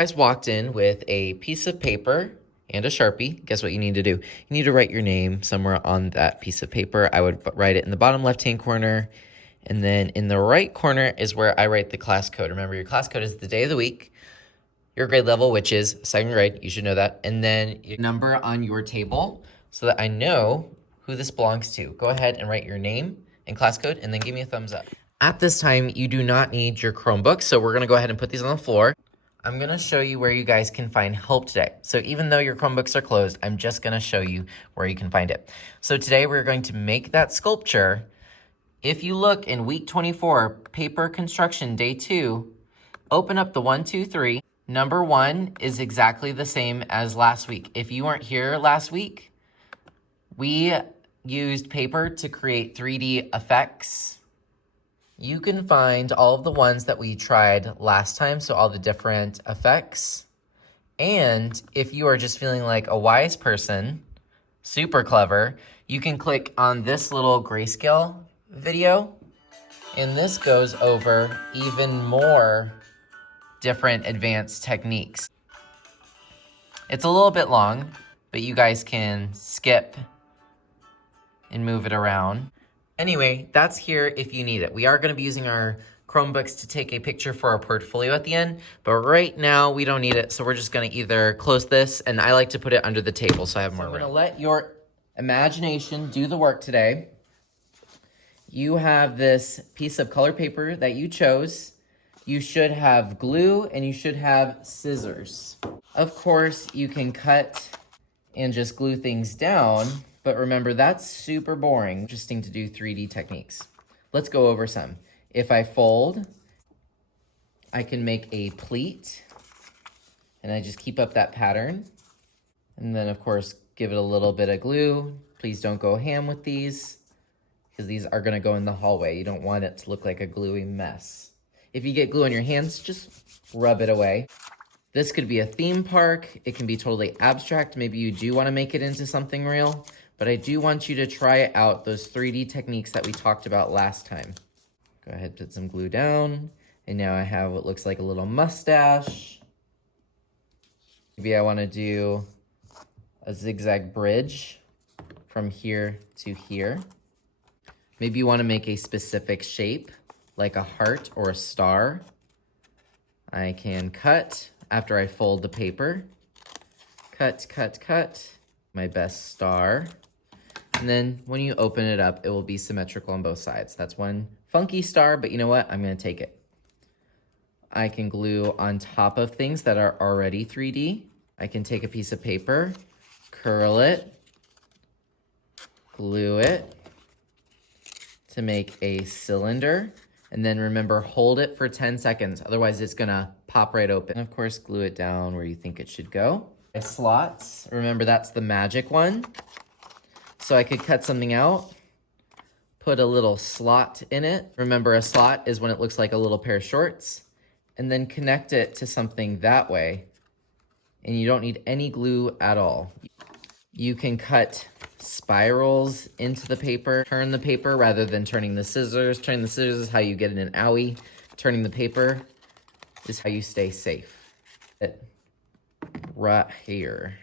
Guys walked in with a piece of paper and a Sharpie. Guess what you need to do? You need to write your name somewhere on that piece of paper. I would write it in the bottom left-hand corner, and then in the right corner is where I write the class code. Remember, your class code is the day of the week, your grade level, which is second grade. You should know that. And then your number on your table so that I know who this belongs to. Go ahead and write your name and class code, and then give me a thumbs up. At this time, you do not need your Chromebook, so we're gonna go ahead and put these on the floor. I'm gonna show you where you guys can find help today. So even though your Chromebooks are closed, I'm just gonna show you where you can find it. So today we're going to make that sculpture. If you look in week 24, paper construction day 2, open up the 1, 2, 3. Number 1 is exactly the same as last week. If you weren't here last week, we used paper to create 3D effects. You can find all of the ones that we tried last time, so all the different effects. And if you are just feeling like a wise person, super clever, you can click on this little grayscale video, and this goes over even more different advanced techniques. It's a little bit long, but you guys can skip and move it around. Anyway, that's here if you need it. We are going to be using our Chromebooks to take a picture for our portfolio at the end, but right now we don't need it, so we're just going to either close this, and I like to put it under the table so I have more room. I'm going to let your imagination do the work today. You have this piece of color paper that you chose. You should have glue, and you should have scissors. Of course, you can cut and just glue things down, but remember, that's super boring. Interesting to do 3D techniques. Let's go over some. If I fold, I can make a pleat, and I just keep up that pattern. And then, of course, give it a little bit of glue. Please don't go ham with these, because these are gonna go in the hallway. You don't want it to look like a gluey mess. If you get glue on your hands, just rub it away. This could be a theme park. It can be totally abstract. Maybe you do want to make it into something real, but I do want you to try out those 3D techniques that we talked about last time. Go ahead, put some glue down, and now I have what looks like a little mustache. Maybe I want to do a zigzag bridge from here to here. Maybe you want to make a specific shape, like a heart or a star. I can cut after I fold the paper. Cut, cut, cut. My best star. And then when you open it up, it will be symmetrical on both sides. That's one funky star, but you know what? I'm gonna take it. I can glue on top of things that are already 3D. I can take a piece of paper, curl it, glue it to make a cylinder. And then remember, hold it for 10 seconds. Otherwise, it's gonna pop right open. And of course, glue it down where you think it should go. Slots, remember that's the magic one. So I could cut something out, put a little slot in it. Remember, a slot is when it looks like a little pair of shorts. And then connect it to something that way. And you don't need any glue at all. You can cut spirals into the paper, turn the paper rather than turning the scissors. Turning the scissors is how you get in an owie. Turning the paper is how you stay safe. Right here.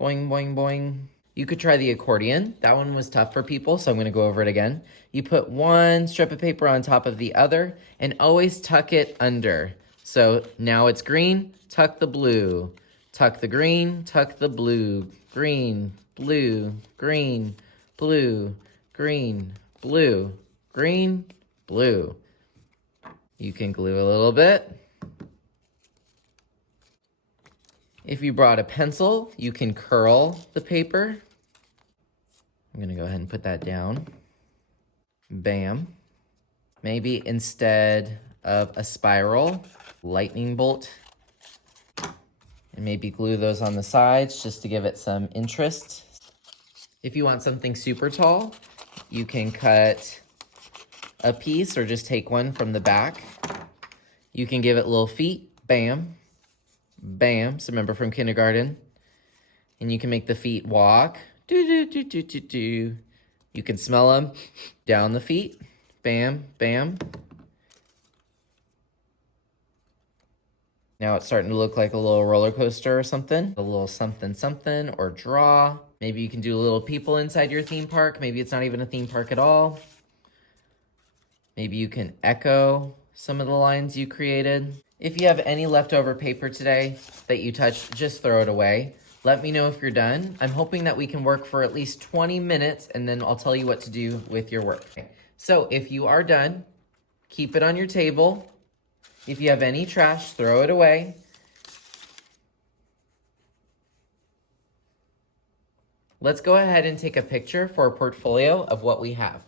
Boing, boing, boing. You could try the accordion. That one was tough for people, so I'm gonna go over it again. You put one strip of paper on top of the other and always tuck it under. So now it's green, tuck the blue. Tuck the green, tuck the blue. Green, blue, green, blue, green, blue, green, blue. You can glue a little bit. If you brought a pencil, you can curl the paper. I'm gonna go ahead and put that down. Bam. Maybe instead of a spiral, lightning bolt. And maybe glue those on the sides just to give it some interest. If you want something super tall, you can cut a piece or just take one from the back. You can give it little feet, bam, bam. So remember from kindergarten. And you can make the feet walk, do, do, do, do, do, do. You can smell them down the feet, bam, bam. Now it's starting to look like a little roller coaster or something. A little something something or draw. Maybe you can do little people inside your theme park. Maybe it's not even a theme park at all. Maybe you can echo some of the lines you created. If you have any leftover paper today that you touched, just throw it away. Let me know if you're done. I'm hoping that we can work for at least 20 minutes and then I'll tell you what to do with your work. So if you are done, keep it on your table. If you have any trash, throw it away. Let's go ahead and take a picture for a portfolio of what we have.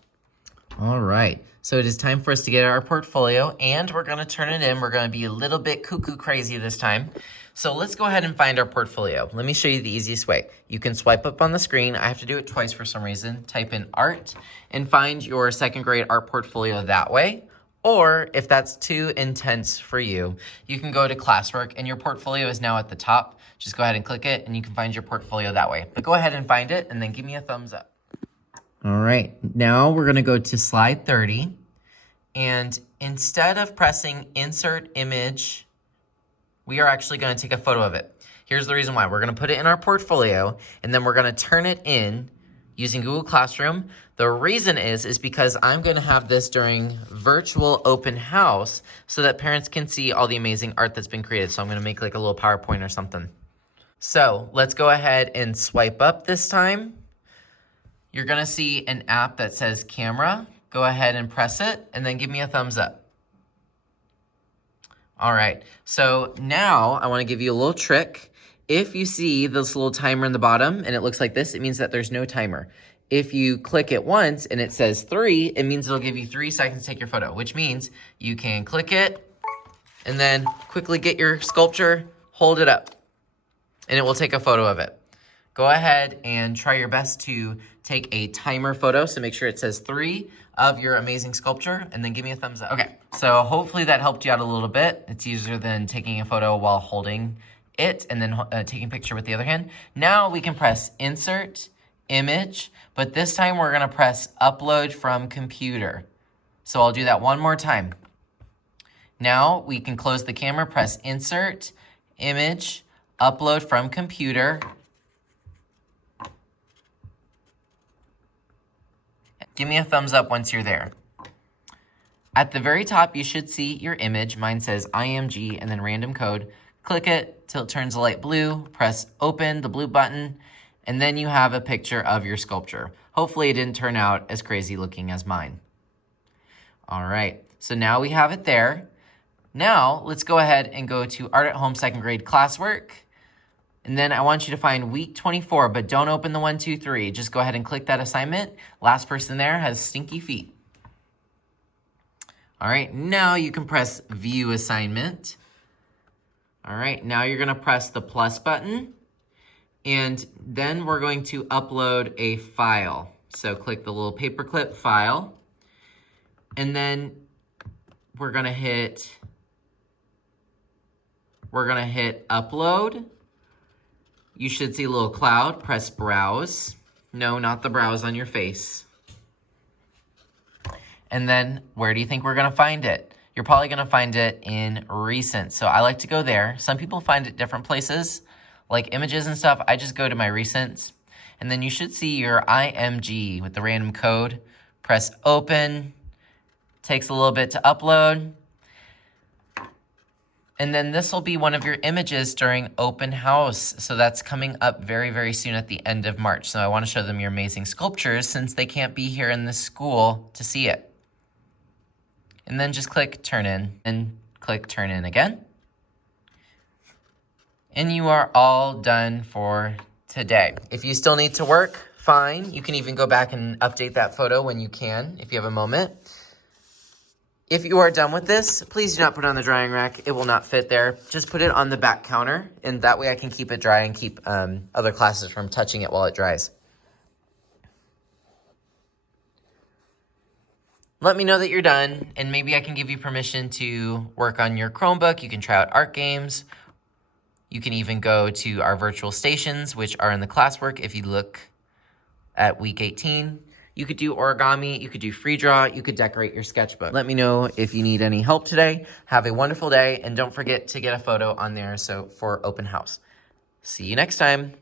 All right, so it is time for us to get our portfolio and we're gonna turn it in. We're gonna be a little bit cuckoo crazy this time. So let's go ahead and find our portfolio. Let me show you the easiest way. You can swipe up on the screen. I have to do it twice for some reason. Type in art and find your second grade art portfolio that way. Or if that's too intense for you, you can go to classwork and your portfolio is now at the top. Just go ahead and click it and you can find your portfolio that way. But go ahead and find it and then give me a thumbs up. All right, now we're gonna go to slide 30. And instead of pressing insert image, we are actually gonna take a photo of it. Here's the reason why. We're gonna put it in our portfolio and then we're gonna turn it in using Google Classroom. The reason is because I'm gonna have this during virtual open house so that parents can see all the amazing art that's been created. So I'm gonna make like a little PowerPoint or something. So let's go ahead and swipe up this time. You're gonna see an app that says camera. Go ahead and press it and then give me a thumbs up. All right, so now I wanna give you a little trick. If you see this little timer in the bottom and it looks like this, it means that there's no timer. If you click it once and it says 3, it means it'll give you 3 seconds to take your photo, which means you can click it and then quickly get your sculpture, hold it up, and it will take a photo of it. Go ahead and try your best to take a timer photo, so make sure it says 3 of your amazing sculpture, and then give me a thumbs up. Okay, so hopefully that helped you out a little bit. It's easier than taking a photo while holding it and then taking a picture with the other hand. Now we can press insert image, but this time we're gonna press upload from computer. So I'll do that one more time. Now we can close the camera, press insert image, upload from computer. Give me a thumbs up once you're there. At the very top, you should see your image. Mine says IMG and then random code. Click it till it turns light blue, press open, the blue button, and then you have a picture of your sculpture. Hopefully it didn't turn out as crazy looking as mine. All right, so now we have it there. Now let's go ahead and go to Art at Home second grade classwork. And then I want you to find week 24, but don't open the 1, 2, 3. Just go ahead and click that assignment. Last person there has stinky feet. All right, now you can press view assignment. All right, now you're gonna press the plus button and then we're going to upload a file. So click the little paperclip file and then we're gonna hit upload. You should see a little cloud, press browse. No, not the browse on your face. And then where do you think we're gonna find it? You're probably gonna find it in recent. So I like to go there. Some people find it different places, like images and stuff. I just go to my recents. And then you should see your IMG with the random code. Press open, takes a little bit to upload. And then this will be one of your images during open house. So that's coming up very, very soon at the end of March. So I wanna show them your amazing sculptures since they can't be here in the school to see it. And then just click turn in and click turn in again. And you are all done for today. If you still need to work, fine. You can even go back and update that photo when you can, if you have a moment. If you are done with this, please do not put it on the drying rack. It will not fit there. Just put it on the back counter, and that way I can keep it dry and keep other classes from touching it while it dries. Let me know that you're done, and maybe I can give you permission to work on your Chromebook. You can try out art games. You can even go to our virtual stations, which are in the classwork. If you look at week 18, You could do origami, you could do free draw, you could decorate your sketchbook. Let me know if you need any help today. Have a wonderful day, and don't forget to get a photo on there for open house. See you next time.